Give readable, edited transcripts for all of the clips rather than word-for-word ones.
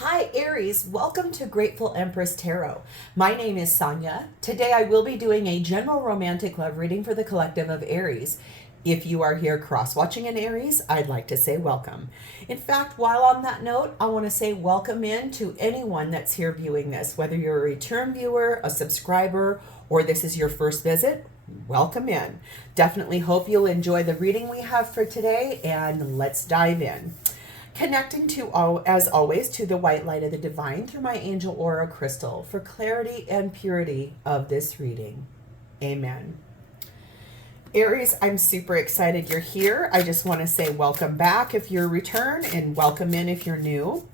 Hi Aries, welcome to Grateful Empress Tarot. My name is Sonia. Today I will be doing a general romantic love reading for the collective of Aries. If you are here cross-watching an Aries, I'd like to say welcome. In fact, while on that note, I want to say welcome in to anyone that's here viewing this, whether you're a return viewer, a subscriber, or this is your first visit, welcome in. Definitely hope you'll enjoy the reading we have for today, and let's dive in. Connecting to, as always, to the white light of the divine through my angel aura crystal for clarity and purity of this reading. Amen. Aries, I'm super excited you're here. I just want to say welcome back if you're a return and welcome in if you're new.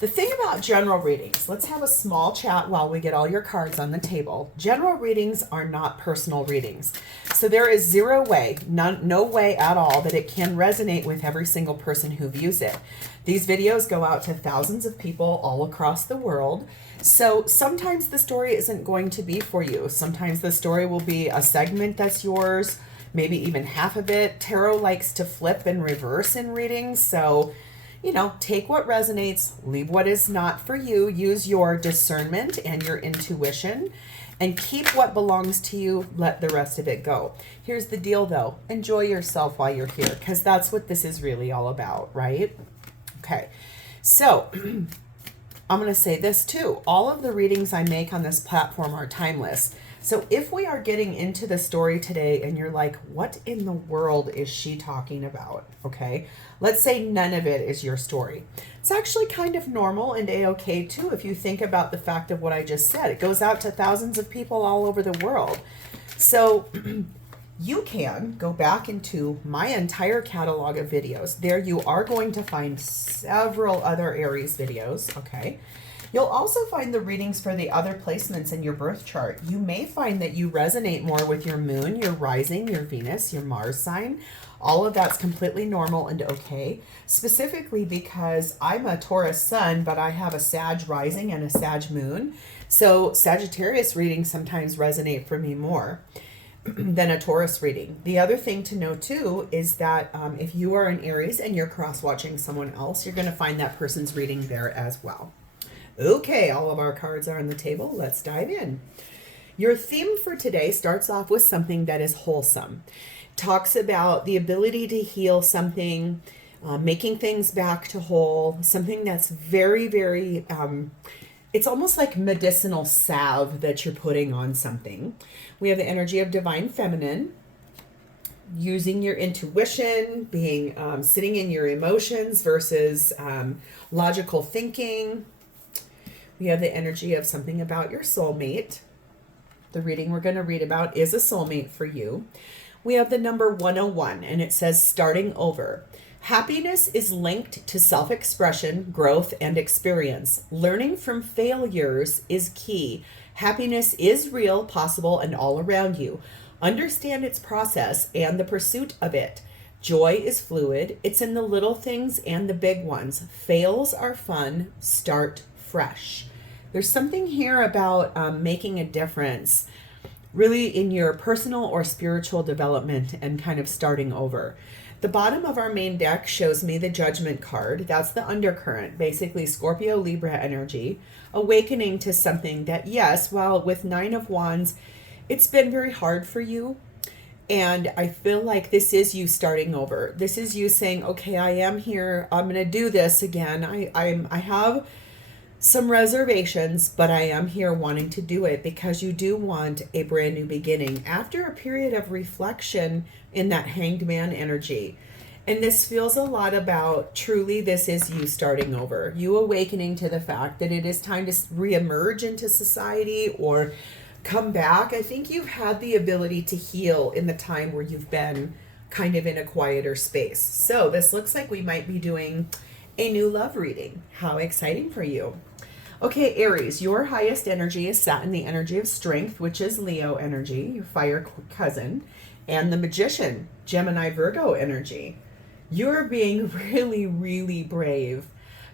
The thing about general readings, let's have a small chat while we get all your cards on the table. General readings are not personal readings. So there is zero way, no way at all that it can resonate with every single person who views it. These videos go out to thousands of people all across the world. So sometimes the story isn't going to be for you. Sometimes the story will be a segment that's yours, maybe even half of it. Tarot likes to flip and reverse in readings, so you know, take what resonates, leave what is not for you, use your discernment and your intuition, and keep what belongs to you, let the rest of it go. Here's the deal though, enjoy yourself while you're here, because that's what this is really all about, right? Okay, so I'm going to say this too. All of the readings I make on this platform are timeless. So if we are getting into the story today and you're like, what in the world is she talking about? Okay, let's say none of it is your story. It's actually kind of normal and a-okay too if you think about the fact of what I just said. It goes out to thousands of people all over the world. So you can go back into my entire catalog of videos. There you are going to find several other Aries videos, okay? You'll also find the readings for the other placements in your birth chart. You may find that you resonate more with your moon, your rising, your Venus, your Mars sign. All of that's completely normal and okay, specifically because I'm a Taurus sun, but I have a Sag rising and a Sag moon. So Sagittarius readings sometimes resonate for me more than a Taurus reading. The other thing to know too is that if you are an Aries and you're cross-watching someone else, you're going to find that person's reading there as well. Okay, all of our cards are on the table. Let's dive in. Your theme for today starts off with something that is wholesome. Talks about the ability to heal something, making things back to whole, something that's very, very, it's almost like medicinal salve that you're putting on something. We have the energy of divine feminine, using your intuition, being sitting in your emotions versus logical thinking. We have the energy of something about your soulmate. The reading we're going to read about is a soulmate for you. We have the number 101, and it says starting over. Happiness is linked to self-expression, growth, and experience. Learning from failures is key. Happiness is real, possible, and all around you. Understand its process and the pursuit of it. Joy is fluid. It's in the little things and the big ones. Fails are fun. Start fresh. There's something here about making a difference really in your personal or spiritual development and kind of starting over. The bottom of our main deck shows me the Judgment card. That's the undercurrent, basically Scorpio Libra energy, awakening to something that, yes, while with 9 of Wands, it's been very hard for you. And I feel like this is you starting over. This is you saying, okay, I am here. I'm going to do this again. I have some reservations, but I am here wanting to do it because you do want a brand new beginning after a period of reflection in that Hanged Man energy. And this feels a lot about truly this is you starting over, you awakening to the fact that it is time to reemerge into society or come back. I think you've had the ability to heal in the time where you've been kind of in a quieter space. So this looks like we might be doing a new love reading. How exciting for you. Okay, Aries, your highest energy is sat in the energy of strength, which is Leo energy, your fire cousin, and the Magician, Gemini Virgo energy. You're being really, really brave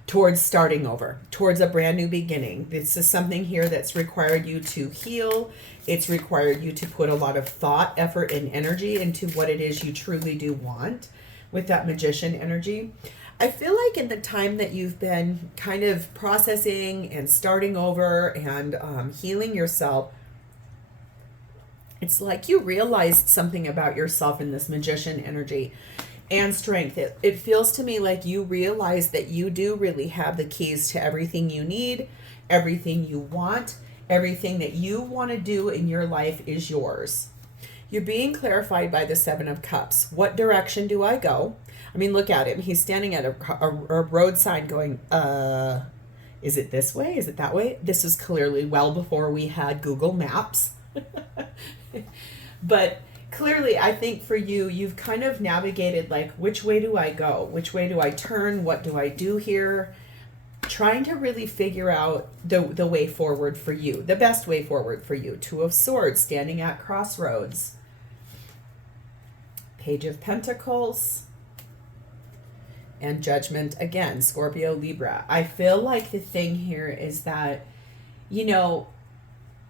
towards starting over, towards a brand new beginning. This is something here that's required you to heal. It's required you to put a lot of thought, effort, and energy into what it is you truly do want with that Magician energy. I feel like in the time that you've been kind of processing and starting over and healing yourself, it's like you realized something about yourself in this magician energy and strength. It feels to me like you realize that you do really have the keys to everything you need, everything you want, everything that you want to do in your life is yours. You're being clarified by the Seven of Cups. What direction do I go? I mean, look at him. He's standing at a road sign going, is it this way? Is it that way? This is clearly well before we had Google Maps. But clearly, I think for you, you've kind of navigated like, which way do I go? Which way do I turn? What do I do here? Trying to really figure out the way forward for you, the best way forward for you. Two of Swords, standing at crossroads. Page of Pentacles. And Judgment again, Scorpio, Libra. I feel like the thing here is that, you know,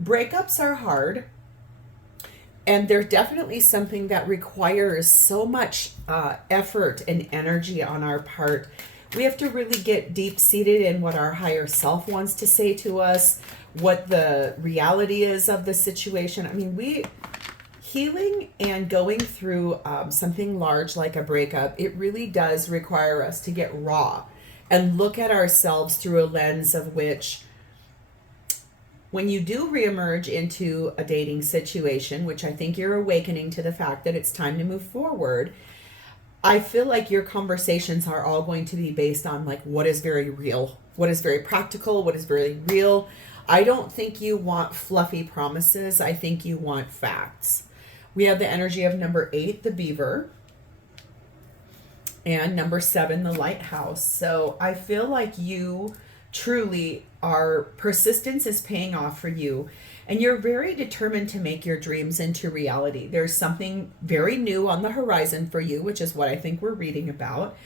breakups are hard. And they're definitely something that requires so much effort and energy on our part. We have to really get deep-seated in what our higher self wants to say to us, what the reality is of the situation. I mean, healing and going through something large like a breakup, it really does require us to get raw and look at ourselves through a lens of which, when you do reemerge into a dating situation, which I think you're awakening to the fact that it's time to move forward, I feel like your conversations are all going to be based on like what is very real, what is very practical, what is very real. I don't think you want fluffy promises. I think you want facts. We have the energy of number 8, the beaver, and number 7, the lighthouse. So I feel like you truly are, persistence is paying off for you, and you're very determined to make your dreams into reality. There's something very new on the horizon for you, which is what I think we're reading about.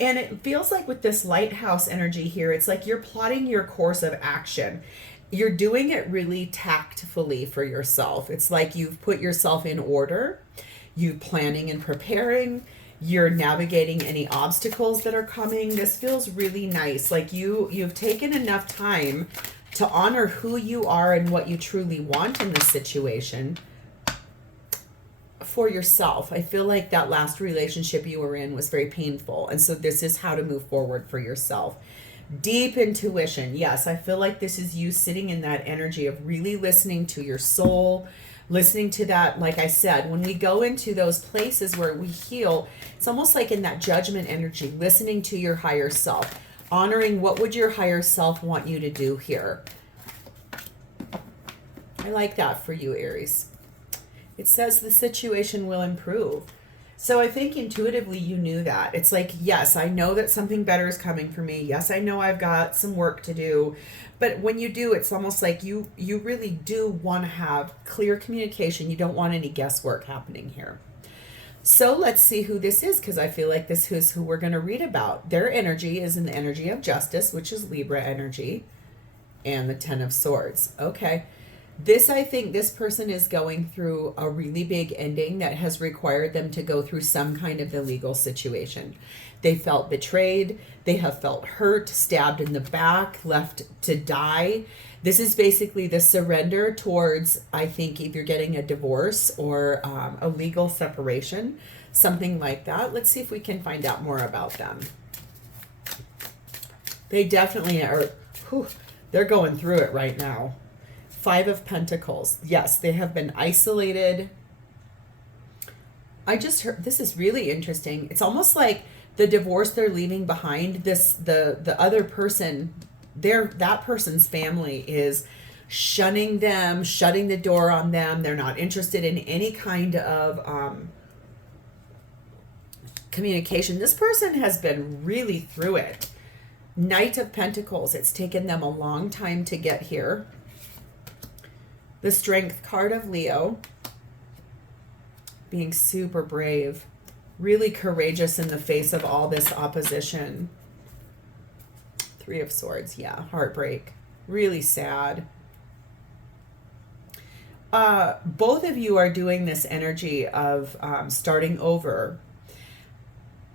And it feels like with this lighthouse energy here, it's like you're plotting your course of action. You're doing it really tactfully for yourself. It's like you've put yourself in order, you're planning and preparing, you're navigating any obstacles that are coming. This feels really nice. Like you've taken enough time to honor who you are and what you truly want in this situation for yourself. I feel like that last relationship you were in was very painful. And so this is how to move forward for yourself. Deep intuition. Yes, I feel like this is you sitting in that energy of really listening to your soul, listening to that. Like I said, when we go into those places where we heal, it's almost like in that judgment energy, listening to your higher self, honoring what would your higher self want you to do here. I like that for you, Aries. It says the situation will improve. So I think intuitively you knew that. It's like, yes, I know that something better is coming for me. Yes, I know I've got some work to do. But when you do, it's almost like you really do want to have clear communication. You don't want any guesswork happening here. So let's see who this is, because I feel like this is who we're going to read about. Their energy is an energy of justice, which is Libra energy, and the 10 of Swords. Okay. I think this person is going through a really big ending that has required them to go through some kind of illegal situation. They felt betrayed. They have felt hurt, stabbed in the back, left to die. This is basically the surrender towards, I think, either getting a divorce or a legal separation, something like that. Let's see if we can find out more about them. They definitely are, they're going through it right now. 5 of Pentacles. Yes, they have been isolated. I just heard, this is really interesting. It's almost like the divorce they're leaving behind, the other person, that person's family is shunning them, shutting the door on them. They're not interested in any kind of communication. This person has been really through it. Knight of Pentacles. It's taken them a long time to get here. The Strength card of Leo, being super brave, really courageous in the face of all this opposition. 3 of Swords, yeah, heartbreak, really sad. Both of you are doing this energy of starting over.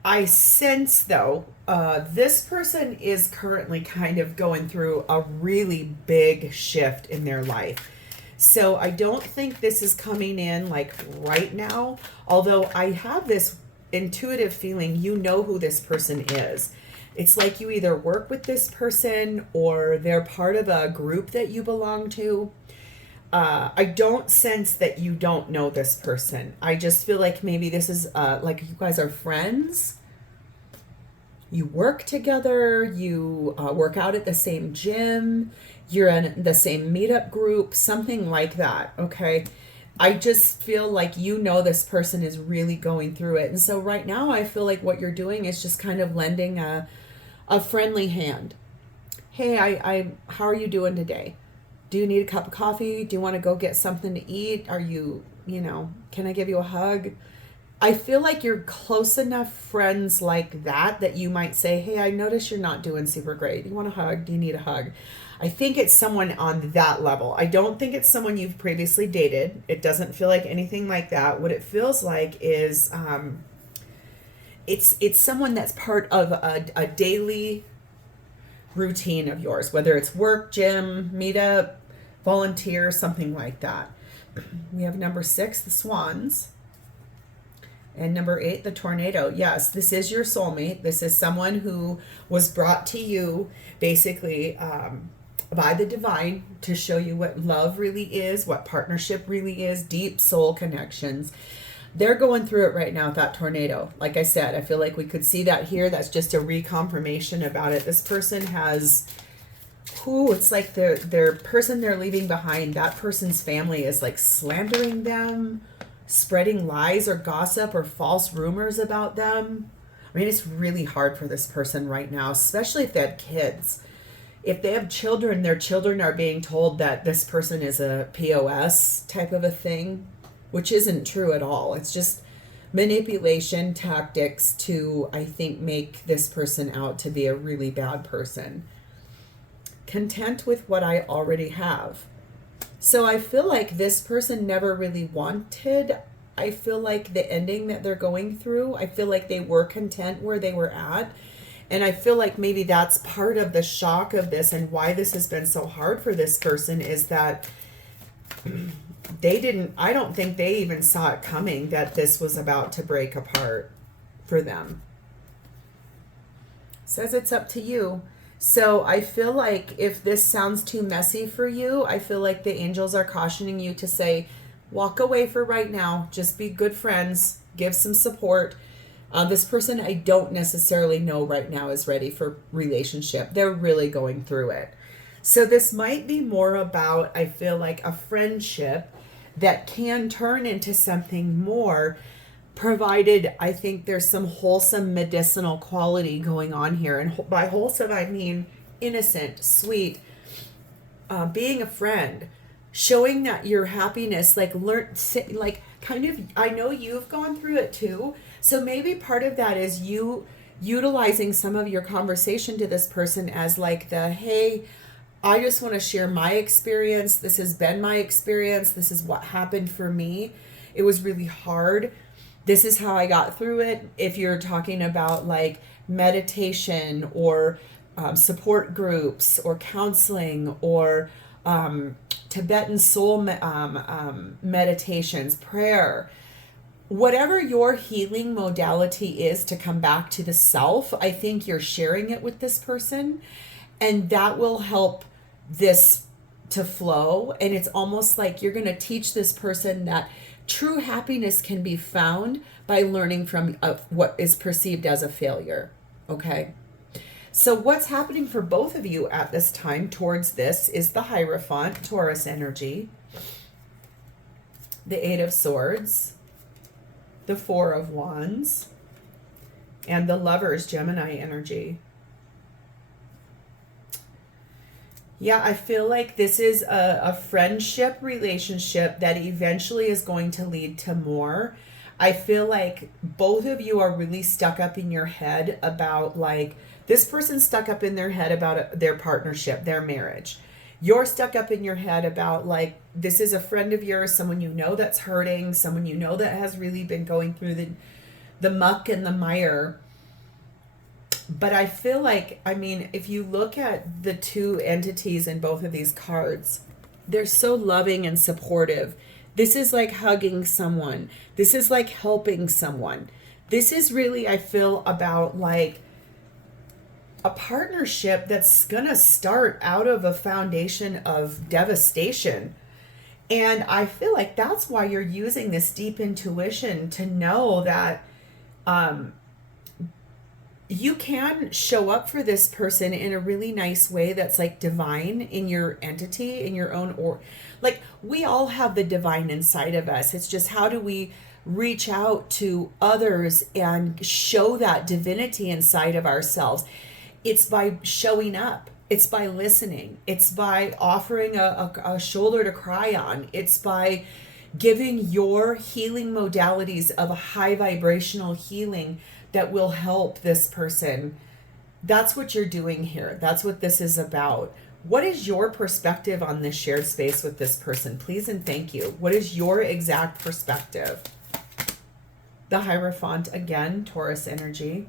I sense, though, This person is currently kind of going through a really big shift in their life. So I don't think this is coming in like right now, although I have this intuitive feeling you know who this person is. It's like you either work with this person or they're part of a group that you belong to. I don't sense that you don't know this person. I just feel like maybe this is like you guys are friends. You work together, you work out at the same gym, you're in the same meetup group, something like that, okay? I just feel like you know this person is really going through it. And so right now I feel like what you're doing is just kind of lending a friendly hand. Hey, I how are you doing today? Do you need a cup of coffee? Do you want to go get something to eat? Are you, can I give you a hug? I feel like you're close enough friends like that you might say, hey, I notice you're not doing super great. Do you want a hug? Do you need a hug? I think it's someone on that level. I don't think it's someone you've previously dated. It doesn't feel like anything like that. What it feels like is it's someone that's part of a daily routine of yours, whether it's work, gym, meetup, volunteer, something like that. We have number 6, the swans. And number 8, the tornado. Yes, this is your soulmate. This is someone who was brought to you basically by the divine to show you what love really is, what partnership really is, deep soul connections. They're going through it right now with that tornado. Like I said, I feel like we could see that here. That's just a reconfirmation about it. This person has, it's like their person they're leaving behind, that person's family is like slandering them, spreading lies or gossip or false rumors about them. I mean, it's really hard for this person right now, especially if they have kids. If they have children, their children are being told that this person is a POS type of a thing, which isn't true at all. It's just manipulation tactics to, I think, make this person out to be a really bad person. Content with what I already have. So I feel like this person never really wanted, I feel like the ending that they're going through, I feel like they were content where they were at. And I feel like maybe that's part of the shock of this and why this has been so hard for this person is that I don't think they even saw it coming that this was about to break apart for them. Says it's up to you. So I feel like if this sounds too messy for you, I feel like the angels are cautioning you to say, walk away for right now. Just be good friends. Give some support. This person I don't necessarily know right now is ready for relationship. They're really going through it. So this might be more about, I feel like, a friendship that can turn into something more, provided I think there's some wholesome medicinal quality going on here. And by wholesome, I mean innocent, sweet, being a friend, showing that your happiness, I know you've gone through it too. So maybe part of that is you utilizing some of your conversation to this person as like hey, I just want to share my experience. This has been my experience. This is what happened for me. It was really hard. This is how I got through it. If you're talking about like meditation or support groups or counseling or Tibetan soul meditations, prayer, whatever your healing modality is to come back to the self, I think you're sharing it with this person, and that will help this to flow. And it's almost like you're going to teach this person that true happiness can be found by learning from what is perceived as a failure. Okay. So what's happening for both of you at this time towards this is the Hierophant, Taurus energy, the 8 of Swords, the 4 of Wands, and the Lovers, Gemini energy. Yeah, I feel like this is a friendship relationship that eventually is going to lead to more. I feel like both of you are really stuck up in your head about this person's stuck up in their head about their partnership, their marriage. You're stuck up in your head about this is a friend of yours, someone you know that's hurting, someone you know that has really been going through the muck and the mire. But I feel like, I mean, if you look at the two entities in both of these cards, they're so loving and supportive. This is like hugging someone. This is like helping someone. This is really, I feel, about like a partnership that's gonna start out of a foundation of devastation. And I feel like that's why you're using this deep intuition to know that you can show up for this person in a really nice way that's like divine in your entity, in your own, or like we all have the divine inside of us. It's just how do we reach out to others and show that divinity inside of ourselves? It's by showing up. It's by listening. It's by offering a shoulder to cry on. It's by giving your healing modalities of a high vibrational healing that will help this person. That's what you're doing here. That's what this is about. What is your perspective on this shared space with this person? Please and thank you. What is your exact perspective? The Hierophant again, Taurus energy.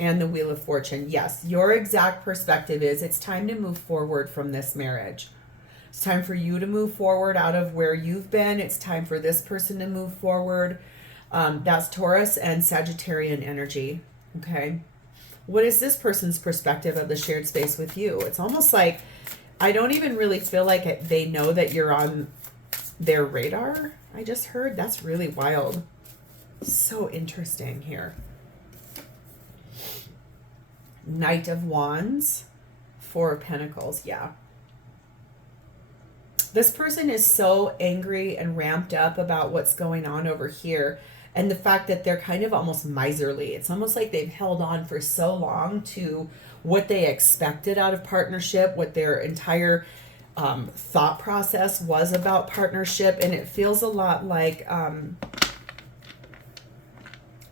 And the Wheel of Fortune. Yes, your exact perspective is it's time to move forward from this marriage. It's time for you to move forward out of where you've been. It's time for this person to move forward. That's Taurus and Sagittarian energy. Okay. What is this person's perspective of the shared space with you? It's almost like I don't even really feel like they know that you're on their radar. I just heard that's really wild. So interesting here. Knight of Wands, Four of Pentacles. Yeah. This person is so angry and ramped up about what's going on over here. And the fact that they're kind of almost miserly. It's almost like they've held on for so long to what they expected out of partnership, what their entire thought process was about partnership. And it feels a lot like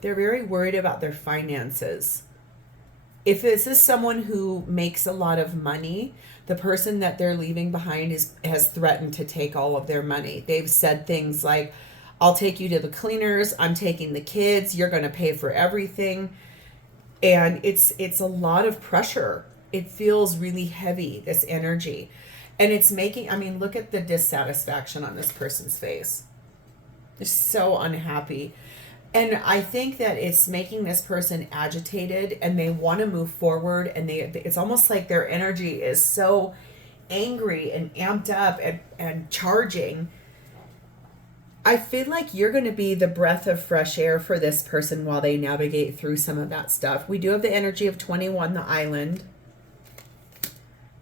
they're very worried about their finances. If this is someone who makes a lot of money, the person that they're leaving behind has threatened to take all of their money. They've said things like, I'll take you to the cleaners. I'm taking the kids. You're going to pay for everything. And it's a lot of pressure. It feels really heavy, this energy. And it's making, I mean, look at the dissatisfaction on this person's face. They're so unhappy. And I think that it's making this person agitated and they want to move forward. And it's almost like their energy is so angry and amped up and charging. I feel like you're going to be the breath of fresh air for this person while they navigate through some of that stuff. We do have the energy of 21, the Island.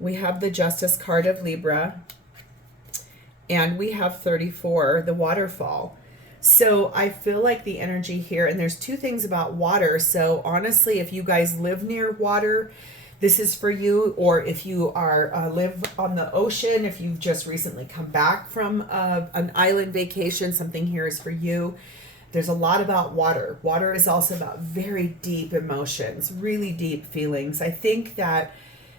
We have the Justice card of Libra. And we have 34, the Waterfall. So I feel like the energy here, and there's two things about water. So honestly, if you guys live near water, this is for you. Or if you are live on the ocean, if you've just recently come back from an island vacation, something here is for you. There's a lot about water. Water is also about very deep emotions, really deep feelings. I think that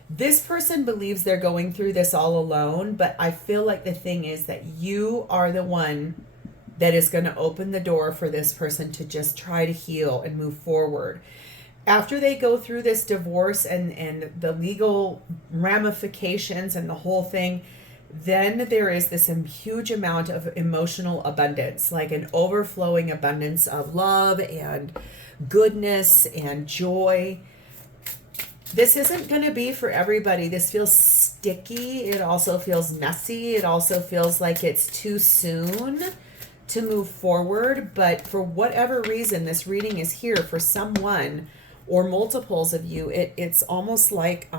this person believes they're going through this all alone, but I feel like the thing is that you are the one that is going to open the door for this person to just try to heal and move forward. After they go through this divorce and the legal ramifications and the whole thing, then there is this huge amount of emotional abundance, like an overflowing abundance of love and goodness and joy. This isn't going to be for everybody. This feels sticky. It also feels messy. It also feels like it's too soon to move forward. But for whatever reason, this reading is here for someone or multiples of you. It's almost like,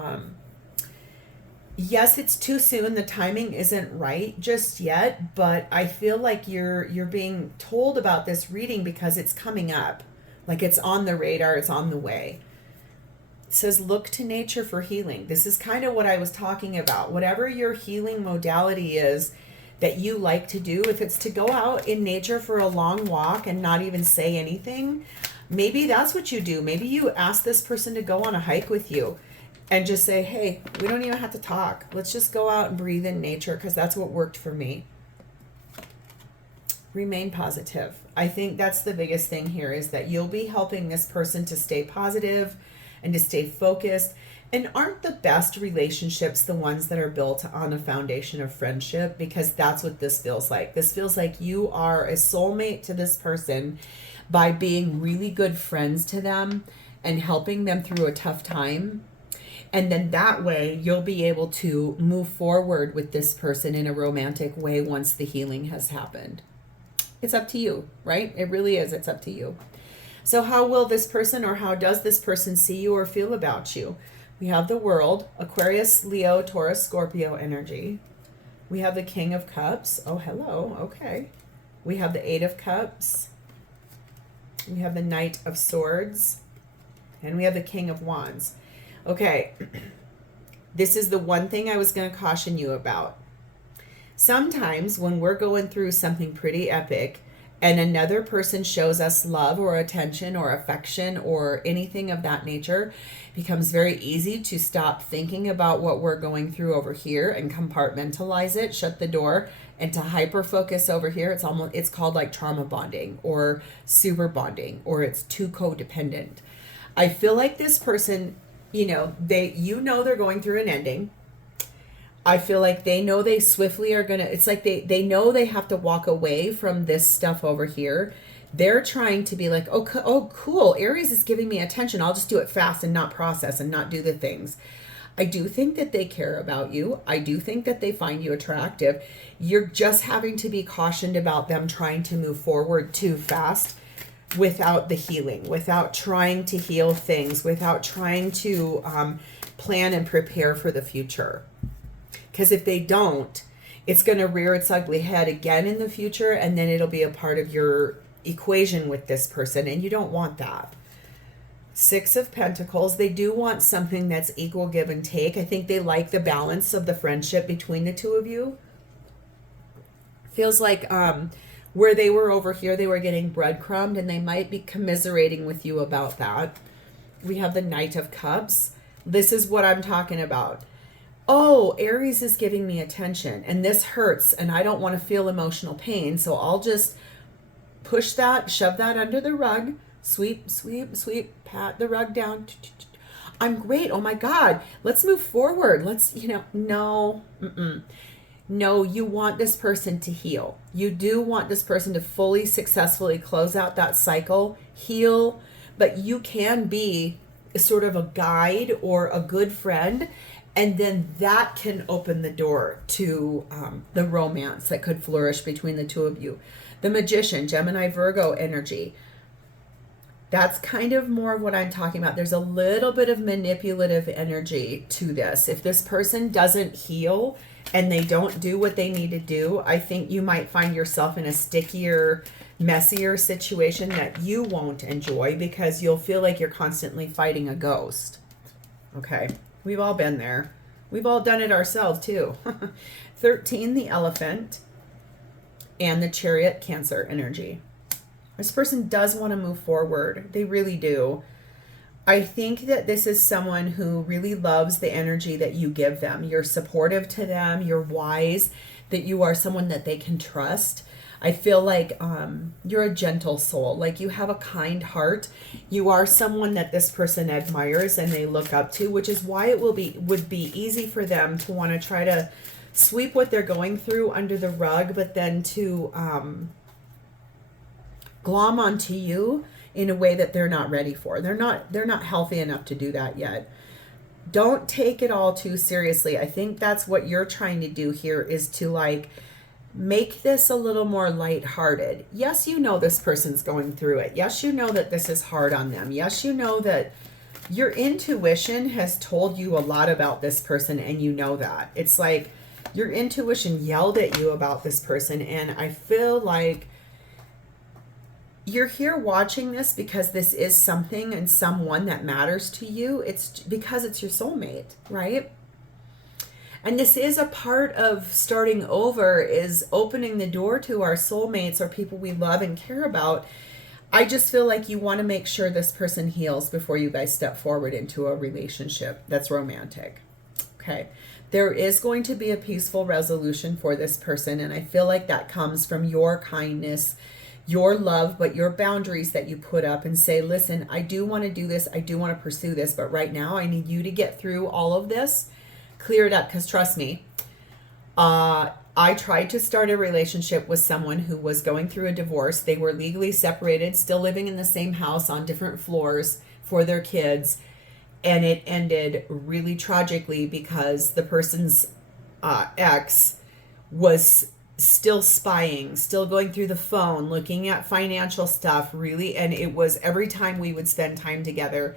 yes, it's too soon. The timing isn't right just yet, but I feel like you're being told about this reading because it's coming up. Like it's on the radar. It's on the way. It says, look to nature for healing. This is kind of what I was talking about. Whatever your healing modality is that you like to do, if it's to go out in nature for a long walk and not even say anything, maybe that's what you do. Maybe you ask this person to go on a hike with you and just say, hey, we don't even have to talk. Let's just go out and breathe in nature because that's what worked for me. Remain positive. I think that's the biggest thing here is that you'll be helping this person to stay positive and to stay focused. And aren't the best relationships the ones that are built on a foundation of friendship? Because that's what this feels like. This feels like you are a soulmate to this person by being really good friends to them and helping them through a tough time. And then that way you'll be able to move forward with this person in a romantic way once the healing has happened. It's up to you, right? It really is. It's up to you. So how will this person, or how does this person see you or feel about you? We have the World, Aquarius, Leo, Taurus, Scorpio energy. We have the King of Cups. Oh, hello. Okay. We have the Eight of Cups. We have the Knight of Swords. And we have the King of Wands. Okay. This is the one thing I was going to caution you about. Sometimes when we're going through something pretty epic and another person shows us love or attention or affection or anything of that nature, it becomes very easy to stop thinking about what we're going through over here and compartmentalize it, shut the door, and to hyper focus over here. It's called like trauma bonding or super bonding, or it's too codependent. I feel like this person, they're going through an ending. I feel like they know they swiftly are it's like they know they have to walk away from this stuff over here. They're trying to be like, oh, cool, Aries is giving me attention. I'll just do it fast and not process and not do the things. I do think that they care about you. I do think that they find you attractive. You're just having to be cautioned about them trying to move forward too fast without the healing, without trying to heal things, without trying to plan and prepare for the future. Because if they don't, it's going to rear its ugly head again in the future, and then it'll be a part of your equation with this person, and you don't want that. Six of Pentacles, they do want something that's equal give and take. I think they like the balance of the friendship between the two of you. Feels like where they were over here, they were getting breadcrumbed, and they might be commiserating with you about that. We have the Knight of Cups. This is what I'm talking about. Oh, Aries is giving me attention and this hurts and I don't want to feel emotional pain. So I'll just push that, shove that under the rug, sweep, sweep, sweep, pat the rug down. I'm great. Oh my God. Let's move forward. Let's, no. No, you want this person to heal. You do want this person to fully, successfully close out that cycle, heal, but you can be sort of a guide or a good friend. And then that can open the door to the romance that could flourish between the two of you. The Magician, Gemini, Virgo energy. That's kind of more of what I'm talking about. There's a little bit of manipulative energy to this. If this person doesn't heal and they don't do what they need to do, I think you might find yourself in a stickier, messier situation that you won't enjoy because you'll feel like you're constantly fighting a ghost. Okay. We've all been there. We've all done it ourselves too. 13, the Elephant, and the Chariot, Cancer energy. This person does want to move forward. They really do. I think that this is someone who really loves the energy that you give them. You're supportive to them. You're wise, that you are someone that they can trust. I feel like you're a gentle soul, like you have a kind heart. You are someone that this person admires and they look up to, which is why it would be easy for them to want to try to sweep what they're going through under the rug, but then to glom onto you in a way that they're not ready for. They're not healthy enough to do that yet. Don't take it all too seriously. I think that's what you're trying to do here, is to make this a little more lighthearted. Yes, you know this person's going through it. Yes, you know that this is hard on them. Yes, you know that your intuition has told you a lot about this person, and you know that. It's like your intuition yelled at you about this person, and I feel like you're here watching this because this is something and someone that matters to you. It's because it's your soulmate, right? And this is a part of starting over, is opening the door to our soulmates or people we love and care about. I just feel like you want to make sure this person heals before you guys step forward into a relationship that's romantic. Okay. There is going to be a peaceful resolution for this person. And I feel like that comes from your kindness, your love, but your boundaries that you put up and say, listen, I do want to do this. I do want to pursue this. But right now I need you to get through all of this, clear it up. Because trust me, I tried to start a relationship with someone who was going through a divorce. They were legally separated, still living in the same house on different floors for their kids. And it ended really tragically because the person's ex was still spying, still going through the phone, looking at financial stuff, really. And it was every time we would spend time together,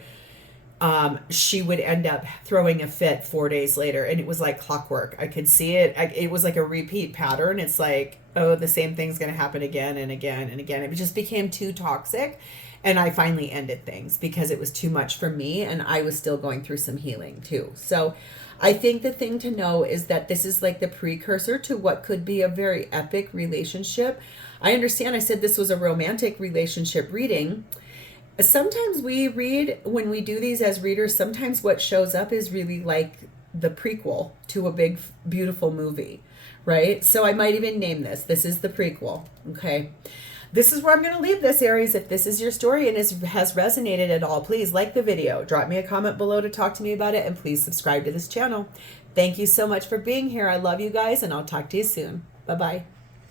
she would end up throwing a fit 4 days later. And it was like clockwork. I could see it. It was like a repeat pattern. It's like, oh, the same thing's going to happen again and again and again. It just became too toxic. And I finally ended things because it was too much for me. And I was still going through some healing too. So I think the thing to know is that this is like the precursor to what could be a very epic relationship. I understand I said this was a romantic relationship reading. Sometimes we read, when we do these as readers, sometimes what shows up is really like the prequel to a big, beautiful movie, right? So I might even name this. This is the prequel, okay? This is where I'm going to leave this, Aries. If this is your story and has resonated at all, please like the video. Drop me a comment below to talk to me about it, and please subscribe to this channel. Thank you so much for being here. I love you guys, and I'll talk to you soon. Bye-bye.